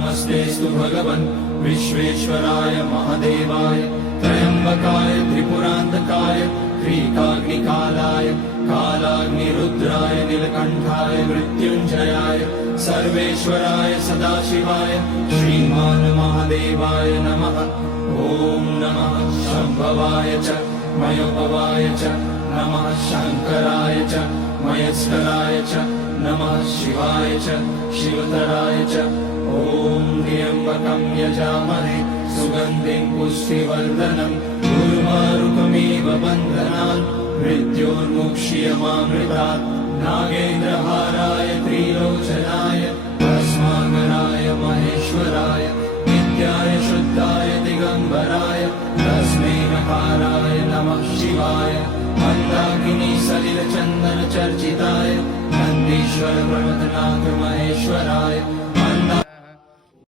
नमस्तेस्तु भगवन् विश्वेश्वराय महादेवाय त्र्यम्बकाय त्रिपुरान्तकाय त्रिकाग्निकालाय कालाग्निरुद्राय नीलकण्ठाय मृत्युञ्जयाय सर्वेश्वराय सदाशिवाय श्रीमान् महादेवाय नमः। ॐ नमः शम्भवाय च मयोभवाय च नमः शङ्कराय च महेश्वराय च नमः शिवाय च शिवतराय च। ॐ त्र्यम्बकं यजामहे सुगन्धिं पुष्टिवर्धनम् उर्वारुकमिव बन्धनान् मृत्योर्मुक्ष्यमामृतात्। नागेन्द्रहाराय त्रिलोचनाय भस्माकराय महेश्वराय नित्याय शुद्धाय दिगम्बराय तस्मै नकाराय नमः शिवाय। मन्दाकिनी सलिलचन्दन चर्चिताय नन्दीश्वर प्रमथनाथ महेश्वराय